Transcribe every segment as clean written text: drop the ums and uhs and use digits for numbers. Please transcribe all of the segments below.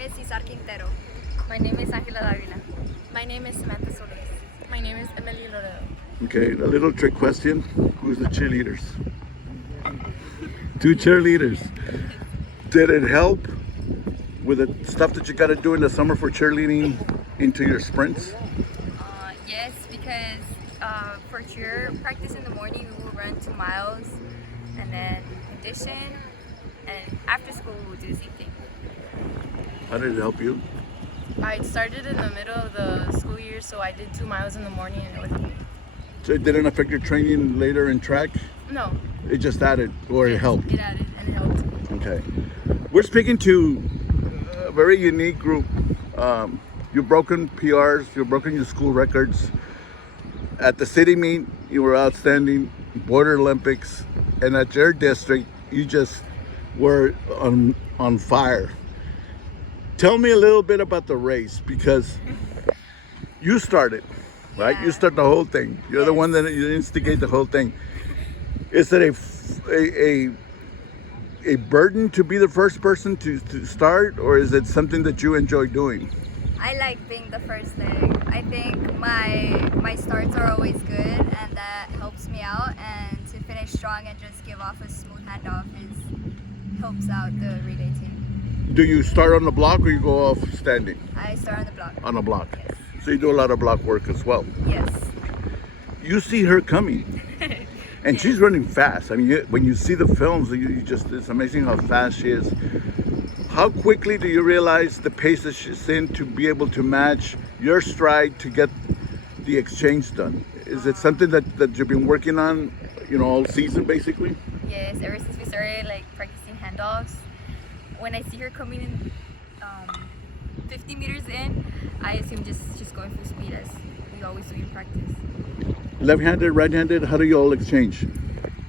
is Cesar Quintero. My name is Ángela Dávila. My name is Samantha Solis. My name is Emily Loredo. Okay, a little trick question. Who's the cheerleaders? Two cheerleaders. Did it help with the stuff that you got to do in the summer for cheerleading into your sprints? Yes, because for cheer practice in the morning, we will run 2 miles and then condition, and after school, we will do the same thing. How did it help you? I started in the middle of the school year, so I did 2 miles in the morning and it was So it didn't affect your training later in track? no. It just added, or it helped? It added and it helped. Okay. We're speaking to a very unique group. You've broken PRs, you've broken your school records. At the city meet, you were outstanding, Border Olympics, and at your district, you just were on fire. Tell me a little bit about the race, because you started, right? Yeah. You start the whole thing. You're the Yes. one that you instigate the whole thing. Is it a burden to be the first person to start, or is it something that you enjoy doing? I like being the first leg. I think my starts are always good, and that helps me out. And to finish strong and just give off a smooth handoff helps out the relay team. Do you start on the block or you go off standing? I start on the block. On the block. Yes. So you do a lot of block work as well. Yes. You see her coming, and she's running fast. I mean, when you see the films, it's amazing how fast she is. How quickly do you realize the pace that she's in to be able to match your stride to get the exchange done? Is it something that you've been working on, all season basically? Yes, ever since we started practicing handoffs, when I see her coming in 50 meters in, I assume she's going full speed as we always do in practice. Left-handed, right-handed, how do you all exchange?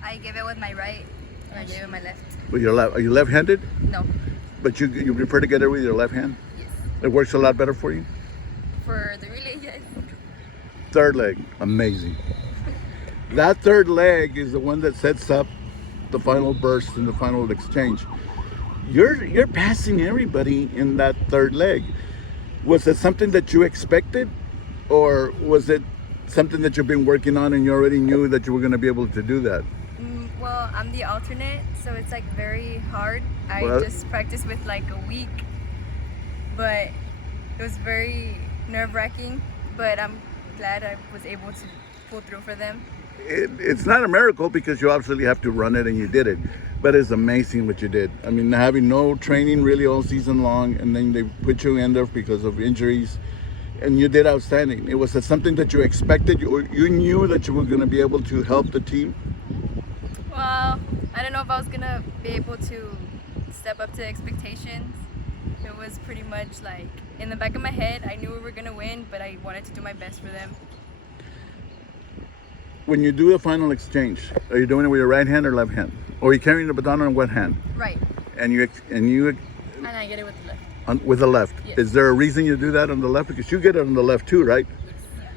I give it with my right and I give it with my left. With your left, are you left-handed? No. But you prefer to get it with your left hand? Yes. It works a lot better for you? For the relay, yes. Third leg, amazing. That third leg is the one that sets up the final burst and the final exchange. You're passing everybody in that third leg. Was it something that you expected, or was it something that you've been working on and you already knew that you were going to be able to do that? Well, I'm the alternate, so it's very hard. I Well- just practiced with a week, but it was very nerve-wracking, but I'm glad I was able to pull through for them. It's not a miracle because you obviously have to run it and you did it, but it's amazing what you did. I mean, having no training really all season long, and then they put you in there because of injuries, and you did outstanding. It was something that you expected? You knew that you were going to be able to help the team? Well, I don't know if I was gonna be able to step up to expectations. It was pretty much in the back of my head, I knew we were gonna win, but I wanted to do my best for them. When you do the final exchange, are you doing it with your right hand or left hand? Or are you carrying the baton on what hand? Right. And you And I get it with the left. with the left. Yes. Is there a reason you do that on the left? Because you get it on the left too, right?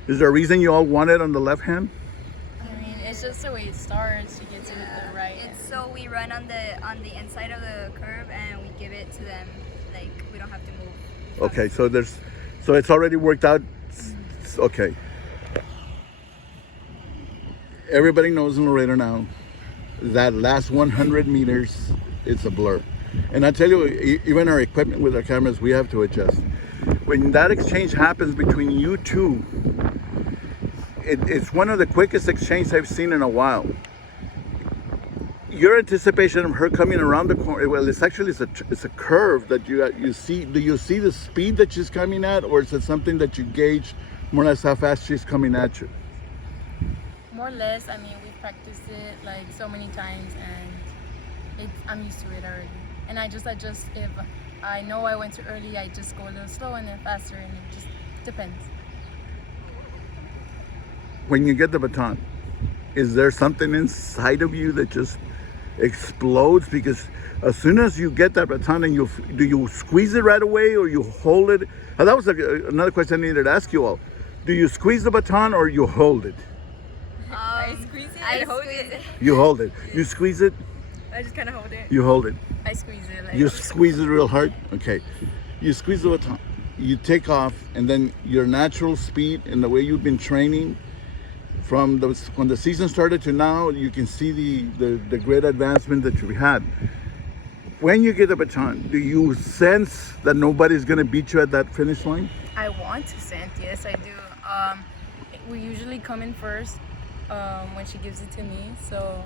Is there a reason you all want it on the left hand? I mean, it's just the way it starts. You get to the right. It's so we run on the inside of the curve and we give it to them. We don't have to move. Okay, so it's already worked out. Okay. Everybody knows in Laredo now that last 100 meters, it's a blur. And I tell you, even our equipment with our cameras, we have to adjust. When that exchange happens between you two, it's one of the quickest exchanges I've seen in a while. Your anticipation of her coming around the corner, well, it's a curve that you see. Do you see the speed that she's coming at, or is it something that you gauge more or less how fast she's coming at you? More or less, I mean, we've practiced it so many times, and I'm used to it already. And I just adjust. If I know I went too early, I just go a little slow and then faster, and it just depends. When you get the baton, is there something inside of you that just explodes? Because as soon as you get that baton, and do you squeeze it right away, or you hold it? That was another question I needed to ask you all. Do you squeeze the baton or you hold it? I squeeze it. I hold it. You hold it. You squeeze it. I just kind of hold it. You hold it. I squeeze it. You squeeze it real hard. Okay. You squeeze the baton, you take off, and then your natural speed and the way you've been training from when the season started to now, you can see the great advancement that you've had. When you get the baton, do you sense that nobody's going to beat you at that finish line? I want to send, yes, I do. We usually come in first when she gives it to me. So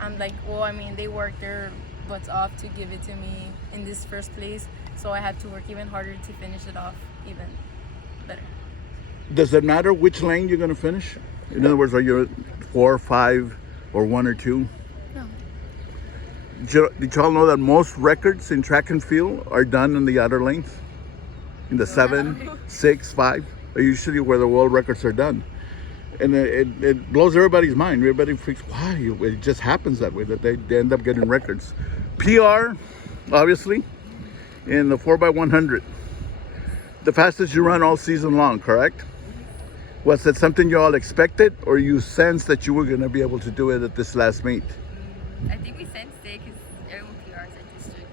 I'm like, well, I mean, they work their butts off to give it to me in this first place. So I have to work even harder to finish it off even better. Does it matter which lane you're going to finish? In other words, are you 4, 5, or 1 or 2? No. Did y'all know that most records in track and field are done in the outer lanes? In the 7, 6, 5, are usually where the world records are done. And it blows everybody's mind. Everybody thinks, why? It just happens that way, that they end up getting records. PR, obviously, in the 4x100. The fastest you run all season long, correct? Was that something you all expected, or you sensed that you were going to be able to do it at this last meet? I think we sensed it because everyone PRs at district.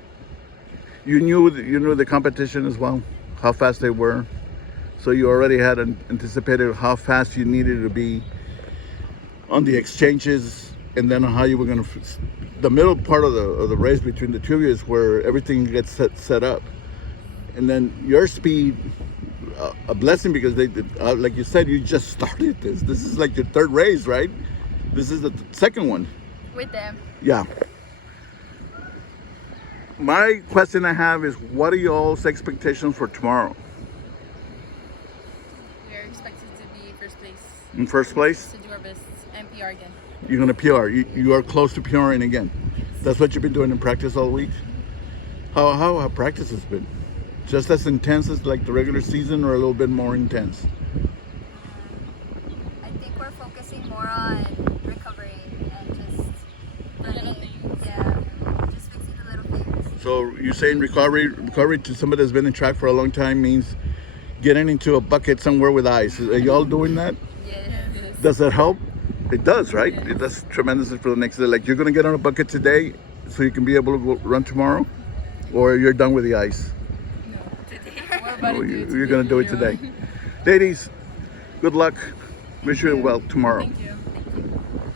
You knew the competition as well, how fast they were, so you already had anticipated how fast you needed to be on the exchanges, and then how you were going to. The middle part of the race between the two of you is where everything gets set up, and then your speed. A blessing, because they like you said, you just started this. This is like your third race, right? This is the second one. With them. Yeah. My question I have is, what are y'all's expectations for tomorrow? We are expected to be first place. In first place? To do our best and PR again. You're gonna PR. You are close to PRing again. That's what you've been doing in practice all week. How have practices been? Just as intense as like the regular season, or a little bit more intense? I think we're focusing more on recovery and just just fixing the little things. So you're saying recovery to somebody that's been in track for a long time means getting into a bucket somewhere with ice. Are y'all doing that? Yes. Does that help? It does, right? It does tremendously for the next day. Like, you're gonna get on a bucket today so you can be able to go run tomorrow, or you're done with the ice? You're gonna do it today. Ladies, good luck. Wish you well tomorrow. Thank you.